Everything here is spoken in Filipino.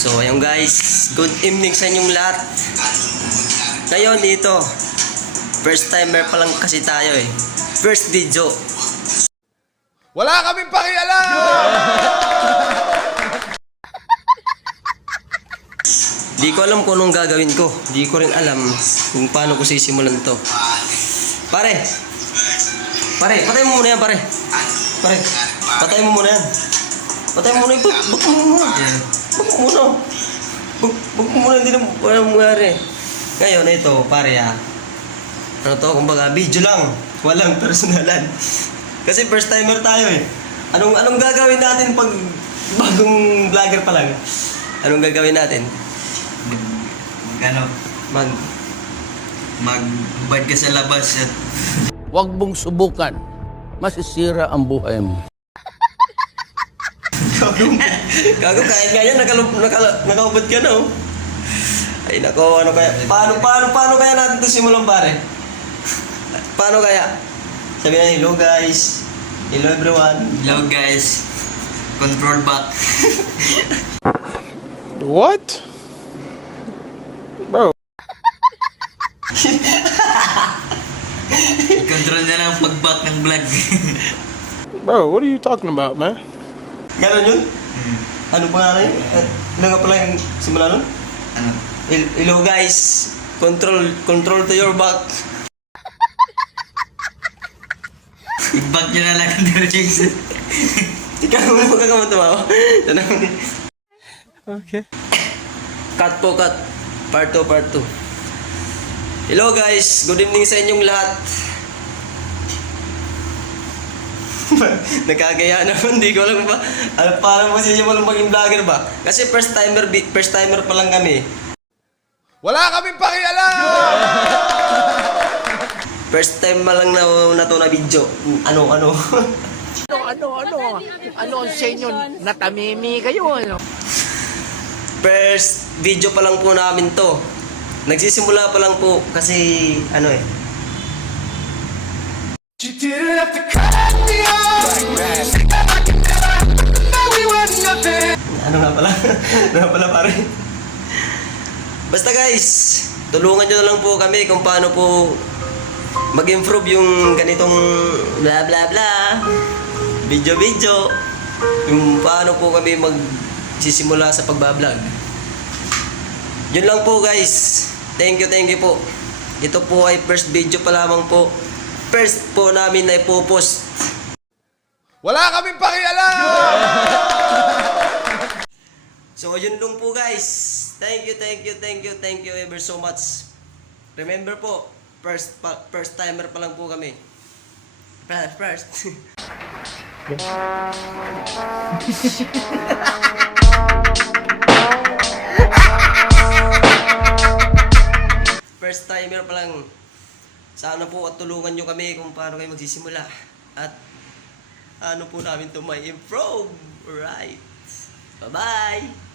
So ayun guys, good evening sa inyong lahat. Ngayon dito, first timer pa lang kasi tayo eh. First video. Wala kaming pakialam! Di ko alam kung anong gagawin ko. Di ko rin alam kung paano ko sisimulan to. Pare, patay mo muna yan pare. Pare, patay mo muna yan. Patay mo muna yung buk mo muna. Buk mo muna. Buk mo muna, hindi na walang mangyari. Ngayon ito pare ano to, kumbaga video lang. Walang personalan. Kasi first timer tayo eh. Anong gagawin natin pag bagong vlogger pa lang? Anong gagawin natin? Magbad ka sa labas at Huwag mong subukan. Masisira ang buhay mo. Gago, kahit nga yan, nakaubad ka na oh. Ay nako, ano kaya? Paano kaya natin ito simulan pare? Paano kaya? Sabi na, hello guys. Hello everyone. hello guys, control back. What? Bro. Control na lang pag-back ng vlog. Bro, what are you talking about, man? Ganon yun? Ano pa nga yun? Ano nga pala yung simula nun? Ano? Hello guys. Control to your back. I-back nyo na lang ang direction. Ikaw mo ka tumawa. Okay. Cut po, cut. Part 2. Hello guys, good evening sa inyong lahat. Nakagaya naman, di ko alam ba. Paano kasi siya walang maging vlogger ba? Kasi first timer pa lang kami. Wala kaming pakialam! First time pa lang na to na video. Ano? Ano ang sa inyo? Natamimi kayo, ano? First video pa lang po namin to. Nagsisimula pa lang po kasi ano eh. Ano nga pala pare. Basta guys, tulungan nyo na lang po kami kung paano po mag-improve yung ganitong bla bla bla video. Yung paano po kami magsisimula sa pagbablog. Yun lang po guys. Thank you po. Ito po ay first video pa lamang po. First po namin na ipopost. Wala kaming pakialam! So yun lang po guys. Thank you ever so much. Remember po, first timer pa lang po kami. First. First timer pa lang. Sana po at tulungan nyo kami kung paano kayo magsisimula. At ano po namin to may improve. Right. Bye-bye.